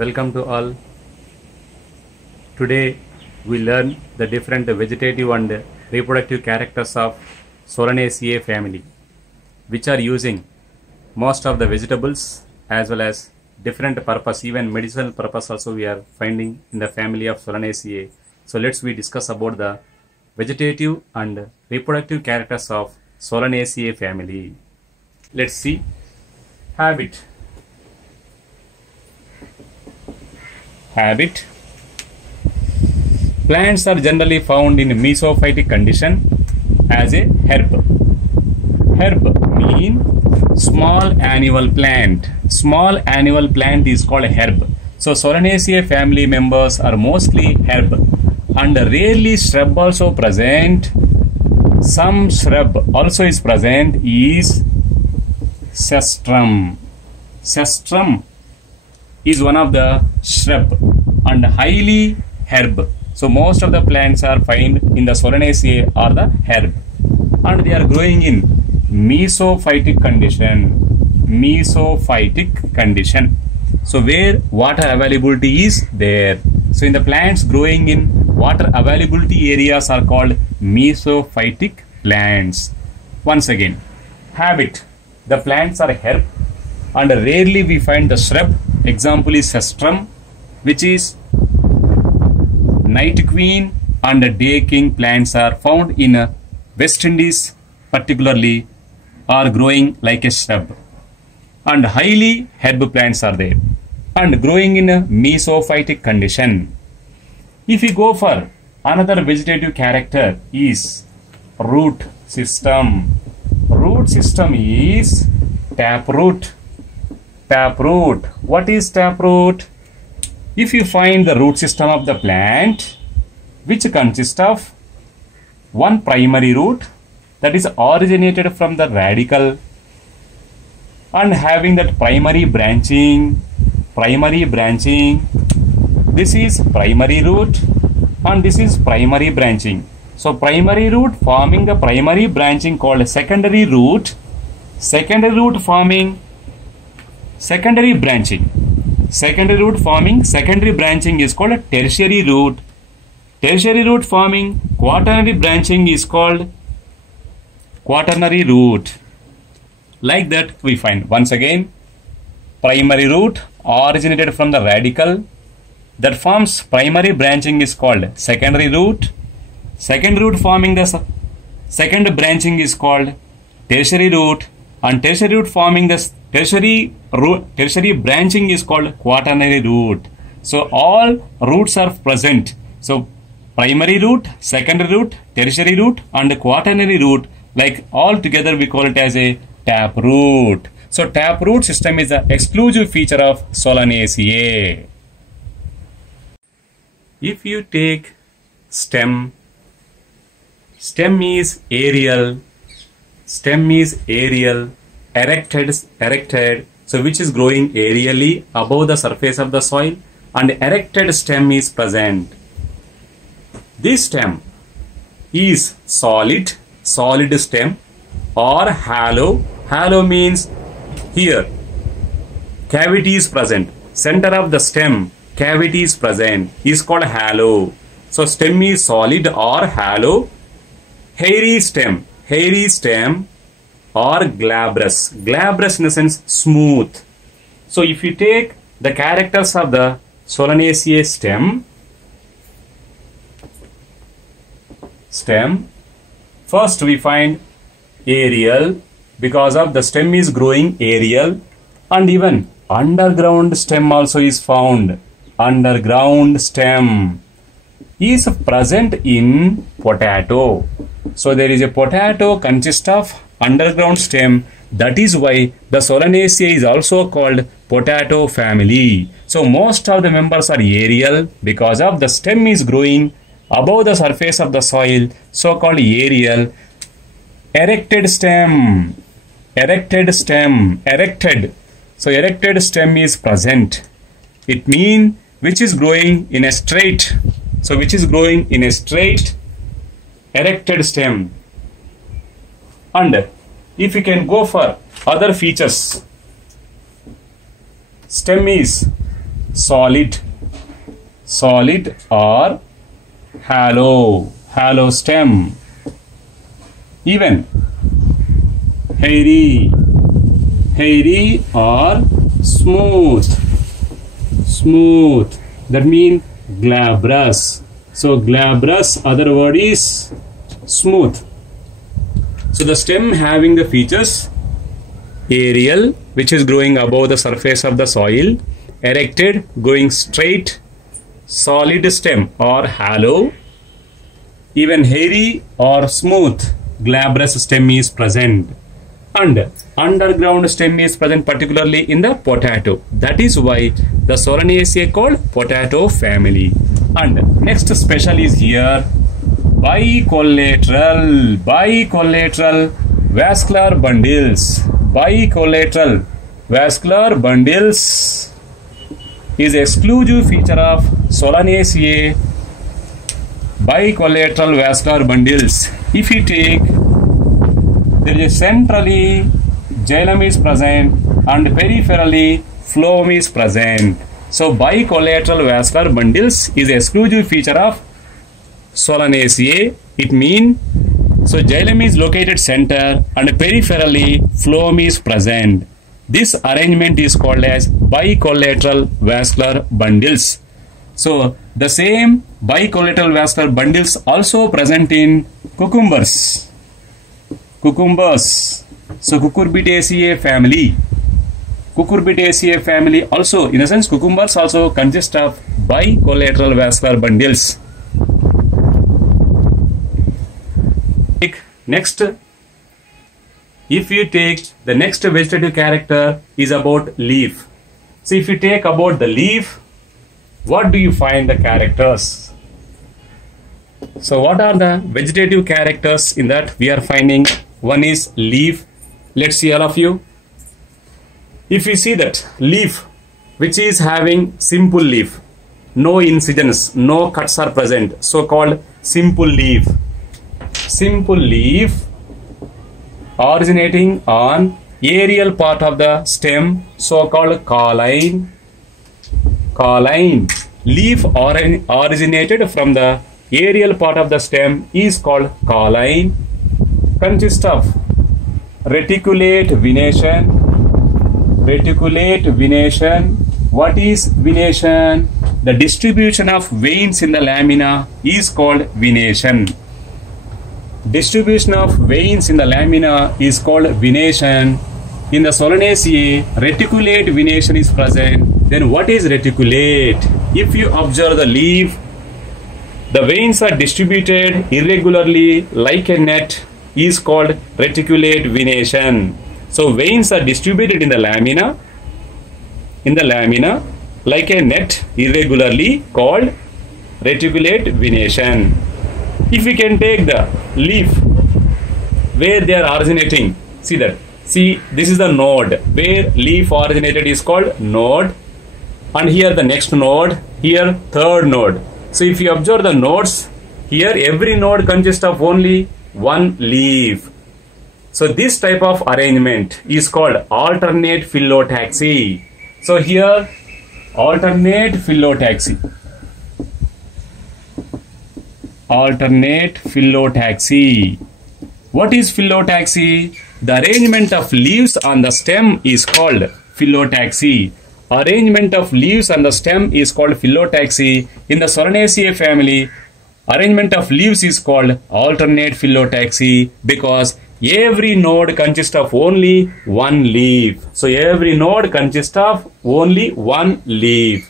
Welcome to all. Today we learn the different vegetative and reproductive characters of Solanaceae family, which are using most of the vegetables as well as different purpose, even medicinal purpose also we are finding in the family of Solanaceae. So we discuss about the vegetative and reproductive characters of Solanaceae family. Let's see. Habit. Plants are generally found in mesophytic condition as a herb. Herb mean small annual plant. Small annual plant is called a herb. So Solanaceae family members are mostly herb and rarely shrub also present. Some shrub also is present is cestrum. Cestrum is one of the shrub and highly herb. So most of the plants are found in the Solanaceae are the herb and they are growing in mesophytic condition. Mesophytic condition. So where water availability is there. So in the plants growing in water availability areas are called mesophytic plants. Once again, habit. The plants are herb and rarely we find the shrub. Example is cestrum, which is night queen and day king plants are found in West Indies particularly are growing like a shrub. And highly herb plants are there and growing in a mesophytic condition. If we go for another vegetative character is root system. Root system is taproot. Taproot. What is taproot? If you find the root system of the plant, which consists of one primary root that is originated from the radical and having that primary branching. This is primary root and this is primary branching. So forming the primary branching called secondary root. Secondary root forming secondary branching. Secondary root forming secondary branching is called a tertiary root. Tertiary root forming quaternary branching is called quaternary root. Like that we find once again primary root originated from the radical that forms primary branching is called secondary root. Second root forming the second branching is called tertiary root and tertiary root forming the tertiary branching is called quaternary root. So all roots are present. So primary root, secondary root, tertiary root and quaternary root, like all together we call it as a taproot. So taproot system is the exclusive feature of Solanaceae. If you take stem is aerial, erected, so which is growing aerially above the surface of the soil and erected stem is present. This stem is solid stem or hollow. Hollow means here cavity is present. Center of the stem cavity is present is called hollow. So stem is solid or hollow. Hairy stem or glabrous. Glabrous in the sense smooth. So if you take the characters of the Solanaceae stem, first we find aerial because of the stem is growing aerial and even underground stem also is found. Underground stem is present in potato. So there is a potato consists of underground stem. That is why the Solanaceae is also called potato family. So most of the members are aerial because of the stem is growing above the surface of the soil, so called aerial. Erected stem. So erected stem is present. It means which is growing in a straight. So which is growing in a straight erected stem. And if you can go for other features, stem is solid, solid or hollow stem. Even hairy or smooth, that means glabrous. So glabrous, other word is smooth. So the stem having the features aerial, which is growing above the surface of the soil, erected, going straight, solid stem or hollow, even hairy or smooth, glabrous stem is present, and underground stem is present particularly in the potato. That is why the Solanaceae called potato family. And next special is here bicollateral vascular bundles. Bicollateral vascular bundles is exclusive feature of Solanaceae. Bicollateral vascular bundles. If you take, there is a centrally xylem is present and peripherally phloem is present. So bicollateral vascular bundles is exclusive feature of Solanaceae. It means, so xylem is located center and peripherally phloem is present. This arrangement is called as bicollateral vascular bundles. So the same bicollateral vascular bundles also present in cucumbers. So Cucurbitaceae family. Cucurbitaceae family also, in a sense, cucumbers also consist of bicollateral vascular bundles. Next, if you take the next vegetative character is about leaf. So if you take about the leaf, what do you find the characters? So what are the vegetative characters in that we are finding? One is leaf. Let's see all of you. If you see that leaf, which is having simple leaf, no incisions, no cuts are present, so called simple leaf. Simple leaf originating on aerial part of the stem, so called cauline. Leaf originated from the aerial part of the stem is called cauline. Consists of reticulate venation. What is venation? The distribution of veins in the lamina is called venation. Distribution of veins in the lamina is called venation. In the Solanaceae, reticulate venation is present. Then what is reticulate? If you observe the leaf, the veins are distributed irregularly like a net is called reticulate venation. So veins are distributed in the lamina like a net irregularly called reticulate venation. If we can take the leaf where they are originating, see that. See, this is the node where leaf originated is called node, and here the next node, here third node. So if you observe the nodes, here every node consists of only one leaf. So this type of arrangement is called alternate phyllotaxy. So here alternate phyllotaxy. Alternate phyllotaxy. What is phyllotaxy? The arrangement of leaves on the stem is called phyllotaxy. Arrangement of leaves on the stem is called phyllotaxy. In the Solanaceae family, arrangement of leaves is called alternate phyllotaxy because every node consists of only one leaf. So every node consists of only one leaf.